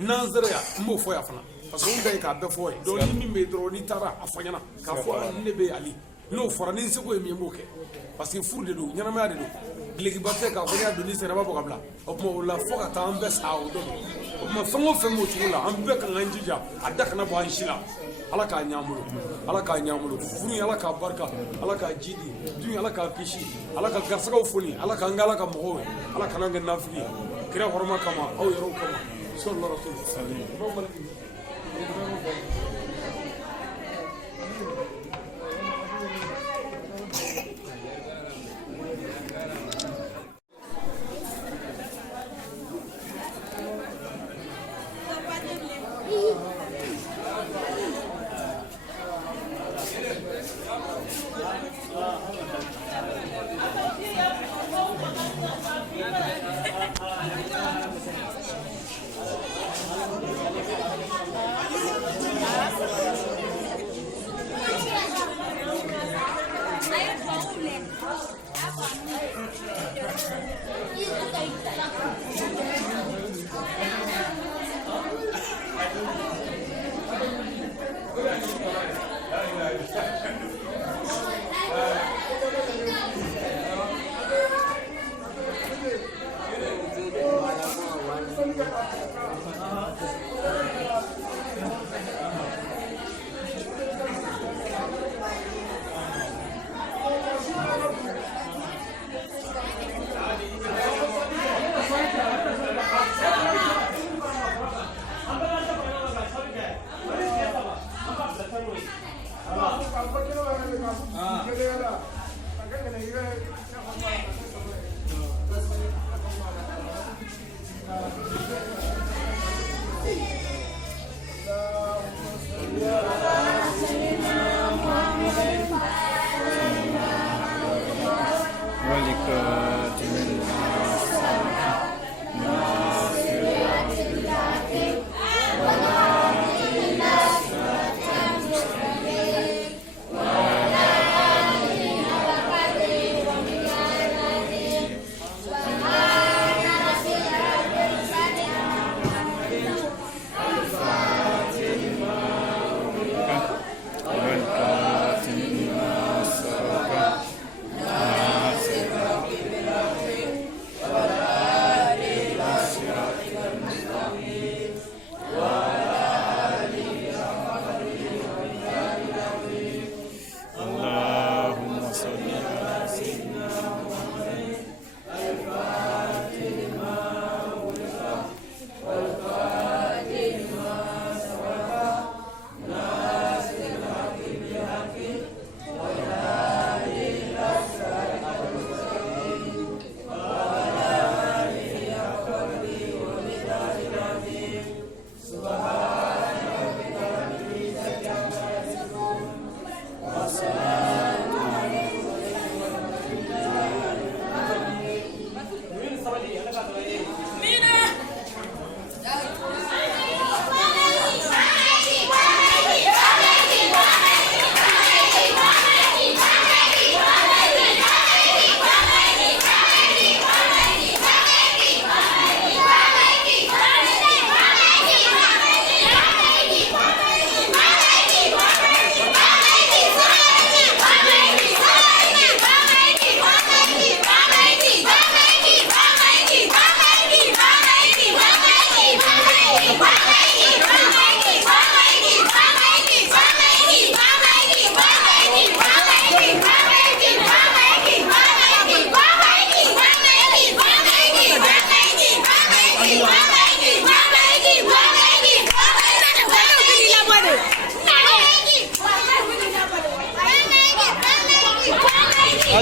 Nazarea mbo foya fana parce que on day ka be foye do ni me dro ni tara afanyana ka fo ne be ali no fora ni seko e mi mboke parce que fur de do nyana ma de do legi batte ka ko ya do ni sera ba ko kabla o mo la fo ka ta ambe sa o do o mo fango fango tula ambe ka nganjija adaka na bo anshila ala k'a ɲamolo ala k'a ɲamolo furu ala k'a barika ala k'a jidi dun ala k'a kisi ala ka garisɛgɛw foni ala k'an kɛ ala ka mɔgɔw ye ala kana kɛ nafili ye kira hɔrɔma kama aw yɛrɛw kama sallallahu alaihi wasallam.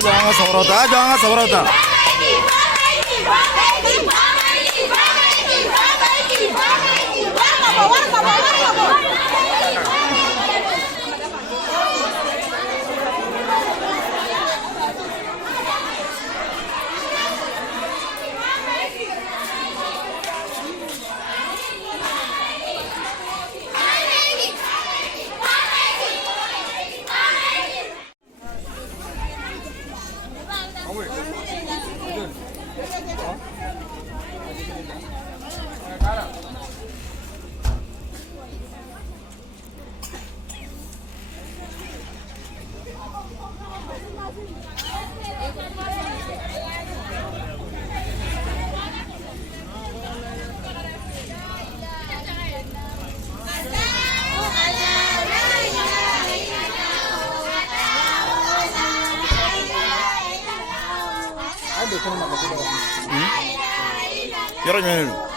Jangan sabrata, jangan sabrata. yɔrɔ jumɛn don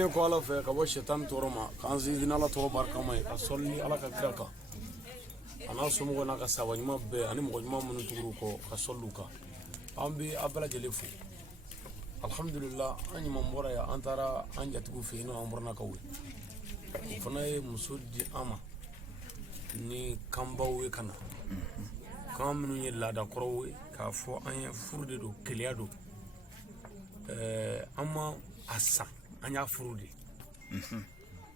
ne ko ala fɛ ka bɔ shaitan tɔɔrɔ ma k'an sinsin ala tɔgɔ barikama ye ka sɔli ni ala ka kira kan a n'a somɔgɔw n'a ka sahaba ɲuman bɛɛ ani mɔgɔ ɲuman minnu tugur'u kɔ ka sɔli u kan an bɛ a bɛɛ lajɛlen fo alhamdulillah an ɲuman bɔra yan an taara an jatigiw fɛ yen n'o an bɔrɔnakaw ye o fana ye muso di an ma ni kanbaw ye ka na kan minnu ye laadakɔrɔw ye k'a fɔ an ye furu de don keleya don an ma a san an y'a furu de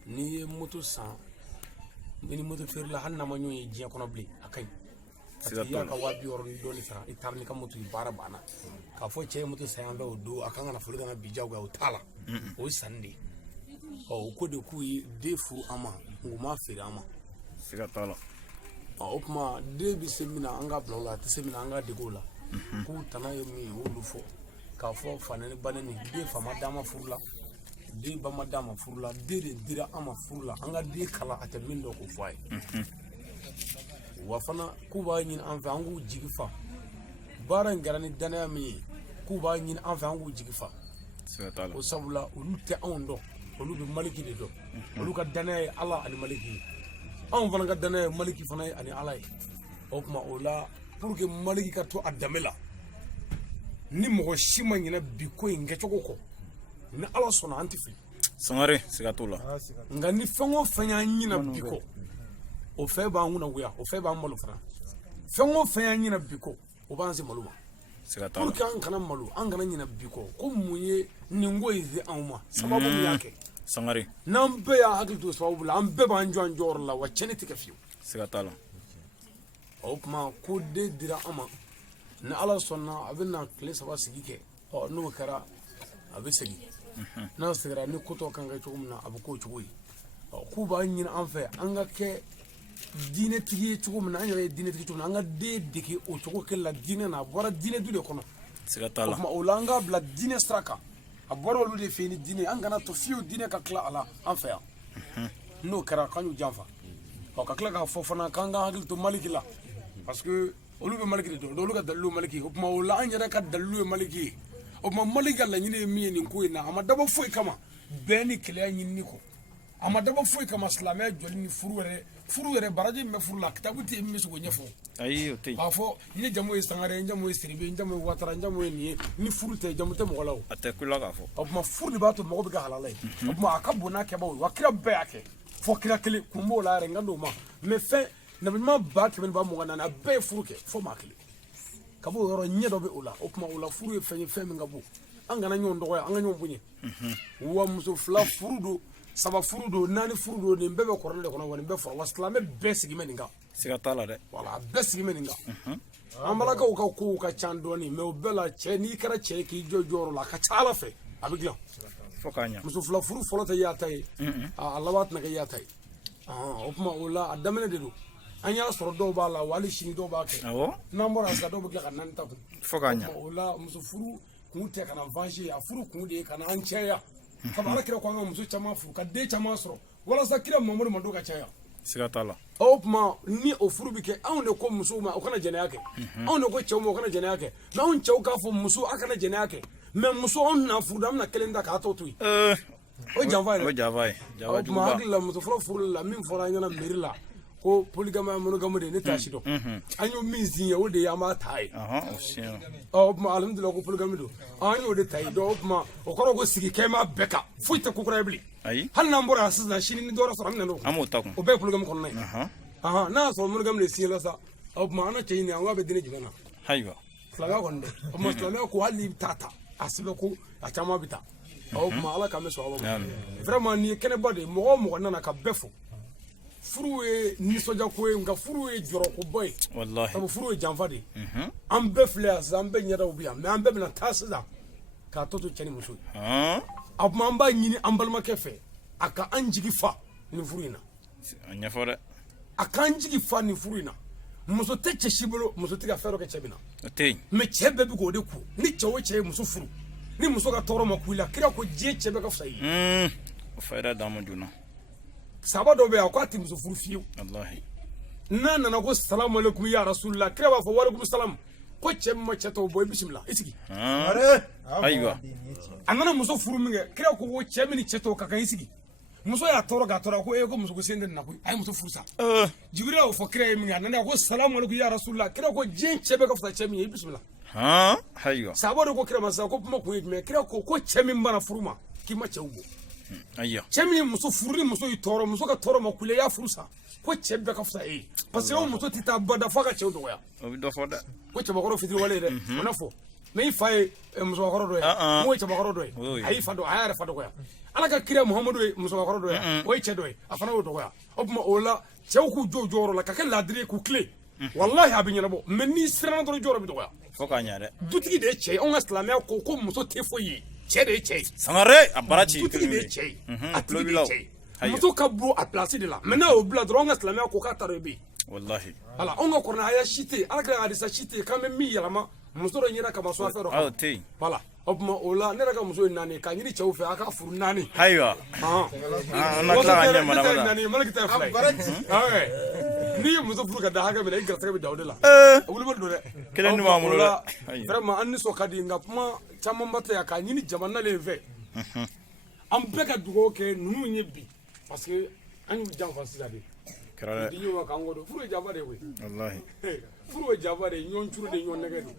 n'i ye moto san ni moto feerela hali n'a ma ɲɔgɔn ye diɲɛ kɔnɔ bilen a ka ɲi parce que i y'a ka 200 ni dɔɔni sara i taara n'i ka moto ye baara banna k'a fɔ cɛ ye moto san yan fɛ o don a kan ka na foli kana bi jagoya o t'a la o ye sanni de ye o ko de k'u ye den furu an ma u m'a feere an ma siga t'a la o kuma den bɛ se min na an ka bila o la a tɛ se min na an ka dege o la k'u tana ye min ye o y'olu fɔ k'a fɔ fanɛni banɛni den fa ma d'a ma furu la den ba ma d'a ma furu la den de dira an ma furu la an ka den kala a tɛ min dɔn k'o fɔ a ye wa fana k'u b'a ɲini an fɛ an k'u jigi fa baara in kɛra ni danaya min ye k'u b'a ɲini an fɛ an k'u jigi fa o sabula olu tɛ anw dɔn olu bɛ maliki de dɔn olu ka danaya ye ala ani maliki ye anw fana ka danaya ye maliki fana ye ani ala ye o kuma o la pour que maliki ka to a danbe la ni mɔgɔ si ma ɲinɛ bi ko in kɛcogo kɔ ni ala sɔnna an tɛ fili sangare siga t'o la nka ni fɛn o fɛn y'an ɲinɛ bi kɔ o fɛn b'an kunnagoya o fɛn b'an malo fana fɛn o fɛn y'an ɲinɛ bi kɔ o b'an se malo ma pour que an kana malo an kana ɲinɛ bi kɔ ko mun ye nin ko in se anw ma sababu min y'a kɛ sangare n'an bɛɛ y'an hakili to sababu la an bɛɛ b'an jɔ an jɔyɔrɔ la wa cɛnni tɛ kɛ fiyewu siga t'a la o kuma ko den dira an ma ni ala sɔnna a bɛ na tile 3 sigi kɛ n'o kɛra a bɛ segin n'a seginna ni ko tɔ kan kɛ cogo min na a bɛ k'o cogo ye k'u b'a ɲini an fɛ an ka kɛ diinɛtigi ye cogo min na an yɛrɛ ye diinɛtigi cogo min na an ka den dege o cogo kɛ la diinɛ na a bɔra diinɛ du de kɔnɔ siga t'a la o kuma o la an k'a bila diinɛ sira kan a bɔra olu de fɛ yen ni diinɛ an kana to fiyewu diinɛ ka tila a la an fɛ yan n'o kɛra k'an y'u janfa ka tila k'a fɔ fana k'an ka hakili to maliki la parce que olu bɛ maliki de dɔn olu ka dalilu ye maliki ye o kuma o la an yɛrɛ ka dalilu ye maliki ye o kuma maliki ka laɲini ye min ye nin ko in na a ma dabɔ foyi kama bɛn ni kɛlɛya ɲinini kɔ a ma dabɔ foyi kama silamɛya jɔli ni furu yɛrɛ baraji min bɛ furu la kitabu tɛ yen min bɛ se k'o ɲɛfɔ ayi o tɛ yen k'a fɔ n ye jamu ye sangare n jamu ye siribe n jamu ye watara n jamu ye nin ye ni furu tɛ jamu tɛ mɔgɔ la o a tɛ kula k'a fɔ o kuma furu de b'a to mɔgɔ bɛ kɛ halala ye o kuma a ka bon n'a kɛbaaw ye wa kira bɛɛ y'a kɛ fɔ kira kelen kun b'o la yɛrɛ n ka d'o ma mais fɛn nabiɲuman 1,224 a bɛɛ ye furu kɛ fɔ maa kelen ka b'o yɔrɔ ɲɛ dɔ bɛ o la o kuma o la furu ye fɛn ye fɛn min ka bon an kana ɲɔgɔn dɔgɔya an ka ɲɔgɔn bonya wa muso 2 furu don 3 furu don 4 furu don nin bɛɛ bɛ kɔrɔlen de kɔnɔ wa nin bɛɛ fɔra wa silamɛ bɛɛ sigi bɛ nin kan siga t'a la dɛ wala bɛɛ sigi bɛ nin kan an balakaw ka kow ka ca dɔɔni mais o bɛɛ la cɛ n'i kɛra cɛ ye k'i jɔ jɔyɔrɔ la a ka ca ala fɛ a bɛ dilan fo k'a ɲa muso fila furu fɔlɔ tɛ yaata ye a laban tɛna kɛ yaata ye o tuma o la a daminɛ de don an y'a sɔrɔ dɔw b'a la wa hali sini dɔw b'a kɛ awɔ n'an bɔra sisan dɔw bɛ tila ka naani ta kun fo k'a ɲa o la muso furu kun tɛ ka na vange a furu kun de ye ka na an cɛya sabu ala kira ko an ka muso caman furu ka den caman sɔrɔ walasa kira mamadu ma don ka caya siga t'a la o tuma ni o furu bɛ kɛ anw de ko musow ma o kana jɛnɛya kɛ anw de ko cɛw ma o kana jɛnɛya kɛ mais anw cɛw k'a fɔ muso a kana jɛnɛya kɛ mais muso anw na furu an bɛna kelen ta k'a tɔ to yen o janfa ye o janfa ye janfa o tuma hakili la muso fɔlɔ furu la min fɔra an ɲɛna mairie la ko polygamy monogamy de ne t'a si dɔn an y'o min sin ye o de ye an b'a ta ye o siɲɛ o tuma alhamdulilah ko polygamy don an y'o de ta ye o tuma o kɔrɔ ko sigi kɛma bɛɛ kan foyi tɛ kokura ye bilen ayi hali n'an bɔra yan sisan sini ni dɔwɛrɛ sɔrɔ an bɛ na n'o an b'o ta kun o bɛɛ ye polygamy kɔnɔna ye n'a y'a sɔrɔ monogamy de signala sa o tuma an na cɛ ɲini an k'a bɛ diinɛ jumɛn na ayiwa silamɛya kɔni dɛ o tuma silamɛya ko hali n'i bɛ taa ta a sɛbɛn ko a caman bɛ ta o tuma ala k'an bɛ sɔn a ma vraiment nin ye kɛnɛba de ye mɔgɔ o mɔgɔ nana ka bɛɛ fo furu ye nisɔndiya ko ye nka furu ye jɔrɔkoba ye wallahi sabu furu ye janfa de ye an bɛɛ filɛ yan sisan an bɛɛ ɲɛdaw bɛ yan mais an bɛɛ bɛna taa sisan k'a tɔ to cɛ ni muso ye a tuma an b'a ɲini an balimakɛ fɛ a ka an jigi fa nin furu in na a ɲɛfɔ dɛ a k'an jigi fa nin furu in na muso tɛ cɛ si bolo muso tɛ ka fɛn dɔ kɛ cɛ min na o tɛ yen mais cɛ bɛɛ bɛ k'o de ku ni cɛ o cɛ ye muso furu ni muso ka tɔɔrɔ ma ku i la kira ko diɲɛ cɛ bɛɛ ka fisa i ye o fayida d'an ma joona sahaba dɔ bɛ yan a ko a tɛ muso furu fiyewu wallahi n'a nana ko salamu aleykum ya rasulillah kira b'a fɔ waleykum salam ko cɛ min ma cɛ tɔw bɔ i bisimila i sigi ayiwa a nana muso furu min kɛ kira ko cɛ min ni cɛ tɔw ka kan i sigi muso y'a tɔɔrɔ k'a tɔɔrɔ ko ko muso ko sen tɛ nin na koyi a ye muso furu sa jibiri y'o fɔ kira ye min kɛ a nana ko salamu aleykum ya rasulillah kira ko diɲɛ cɛ bɛɛ ka fisa cɛ min ye i bisimila ayiwa sahaba dɔ ko kira ma sisan ko kuma kun ye jumɛn kira ko cɛ min mana furu ma k'i ma cɛw bɔ ayiwa cɛ min ye muso furu ni muso y'i tɔɔrɔ muso ka tɔɔrɔ ma kule i y'a furu sa ko cɛ bɛɛ ka fisa e ye parce que o muso tɛ taa bada f'a ka cɛw dɔgɔya o bɛ dɔ fɔ dɛ ko cɛbakɔrɔ fitiri wale ye dɛ o na fɔ mais i fa ye musokɔrɔ dɔ ye o ye cɛbakɔrɔ dɔ ye a y'i fa dɔn a y'a yɛrɛ fa dɔgɔya ala ka kira muhamadu ye musokɔrɔ dɔ ye o ye cɛ dɔ ye a fana y'o dɔgɔya o tuma o la cɛw k'u jɔ jɔyɔrɔ la ka kɛ laadiri ye k'u tile wallahi a bɛ ɲɛnabɔ mais n'i siranna dɔrɔn jɔyɔrɔ bɛ dɔgɔya fo k'a ɲa dɛ dutigi de ye cɛ ye anw ka silamɛya ko muso tɛ foyi ye cɛ de ye cɛ ye sangare a baara ci dutigi de ye cɛ ye a tigi de ye cɛ ye muso ka bon a place de la mais n'a y'o bila dɔrɔn anw ka silamɛya ko k'a ta dɔ bɛ yen wallahi ala anw ka kɔrɔnaya si tɛ yen ala kira hadisa si tɛ yen k'an bɛ min yɛlɛma muso dɔ ɲɛna kama so a fɛ dɔ kama tɛ yen voilà o tuma o la ne yɛrɛ ka muso ye naani k'a ɲini cɛw fɛ a ka furu naani ayiwa an na tila ka ɲɛ mana mana naani maliki tɛ fila ye n'i ye muso furu ka da hakɛ min na i garisɛgɛ bɛ da o de la wuli bɛ don dɛ kelen dun b'an bolo dɛ vraiment an nisɔn ka di nka kuma camanba tɛ yan k'a ɲini jamana le fɛ an bɛɛ ka dugawu kɛ ninnu ye bi parce que an y'u janfa sisan de kɛra dɛ di ɲɔgɔn k'an kɔ don furu ye janfa de ye koyi wallahi furu ye janfa de ye ɲɔgɔn curu de ɲɔgɔn nɛgɛ de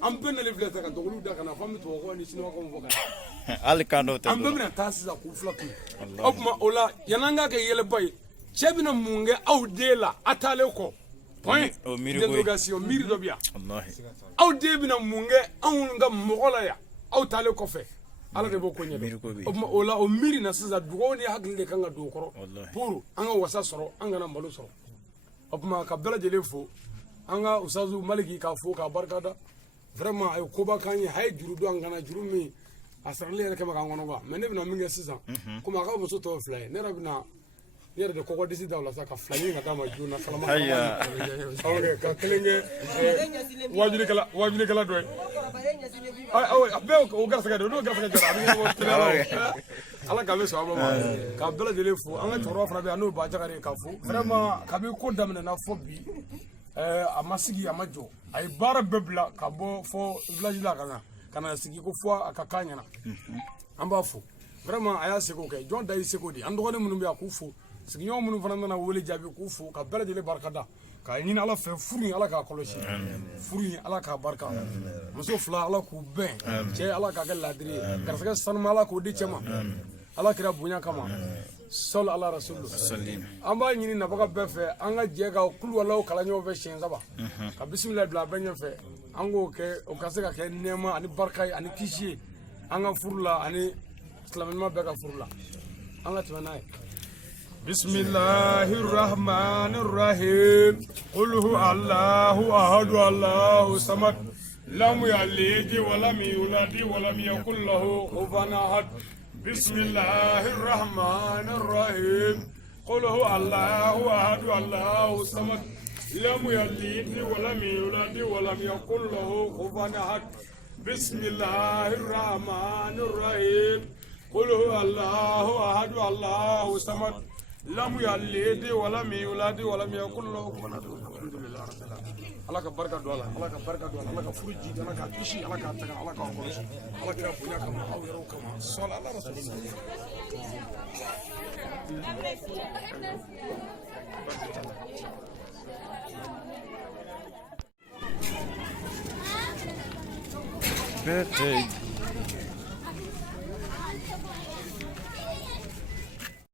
an bɛɛ nalen filɛ ka dɔgɔliw da ka na fɔ an bɛ tubabukaw ni siniwakaw fɔ ka na hali kan dɔw tɛ an bɛɛ bɛna taa sisan k'u fila kun o tuma o la yan'an k'a kɛ yɛlɛba ye cɛ bɛna mun kɛ aw den la a taalen kɔ point d'interrogation miiri dɔ bɛ yan aw den bɛna mun kɛ anw ka mɔgɔ la yan aw taalen kɔfɛ ala de b'o ko ɲɛdɔn o tuma o la o miiri na sisan dugawu ni hakili de kan ka don o kɔrɔ pour an ka wasa sɔrɔ an kana malo sɔrɔ o tuma ka bɛɛ lajɛlen fo an ka usazu maliki k'a fo k'a barikada vraiment a ye koba k'an ye a ye juru don an kana juru min a sarali yɛrɛ kɛmɛ k'an kɔnɔ quoi mais ne bɛna min kɛ sisan komi a ka muso tɔw fila ye ne yɛrɛ bɛna ne yɛrɛ de kɔkɔ disi da o la sa ka fila ɲini ka d'a ma joona kalama ka kelen kɛ wajulikɛla dɔ ye a bɛɛ o garisɛgɛ de o n'o garisɛgɛ jɔra a bɛ ɲɛnabɔ teliya ala k'a bɛ sɔn a ma k'a bɛɛ lajɛlen fo an ka cɛkɔrɔba fana bɛ yan n'o ye Bajagare k'a fo vraiment kabi ko daminɛna fɔ bi a ma sigi a ma jɔ a ye baara bɛɛ bila ka bɔ fɔ village la ka na sigi ko fɔ a ka kan ɲɛna an b'a fo vraiment a y'a seko kɛ jɔn da y'i seko de an dɔgɔnin minnu bɛ yan k'u fo sigiɲɔgɔn minnu fana nana wele jaabi k'u fo ka bɛɛ lajɛlen barikada k'a ɲini ala fɛ furu in ala k'a kɔlɔsi furu in ala k'a barika muso fila ala k'u bɛn cɛ ala k'a kɛ laadiri ye garisɛgɛ sanuma ala k'o di cɛ ma ala kira bonya kama sɔli ala rasulu an b'a ɲini nabaga bɛɛ fɛ an ka jɛ ka kuluwalaw kalan ɲɔgɔn fɛ siɲɛ 3 ka bisimila bila a bɛɛ ɲɛfɛ an k'o kɛ o ka se ka kɛ nɛɛma ani barika ye ani kisi ye an ka furu la ani silamɛɲuman bɛɛ ka furu la an ka tɛmɛ n'a ye بسم الله الرحمن الرحيم قل هو الله أحد الله الصمد لم يلد ولم يولد ولم يكن له كفوا أحد بسم الله الرحمن الرحيم قل هو الله أحد الله الصمد لم يلد ولم يولد ولم يكن له كفوا أحد بسم الله الرحمن الرحيم قل هو الله أحد الله الصمد لم يلد ولم يولد ولم يكن له كفوا أحد الحمد لله رب العالمين Allah ka barka do Allah Allah ka barka do Allah ka furuji Allah ka kishi Allah ka taga Allah ka khulusi Allah ka bunya kama awiro kama sala Allah rasulullah Birthday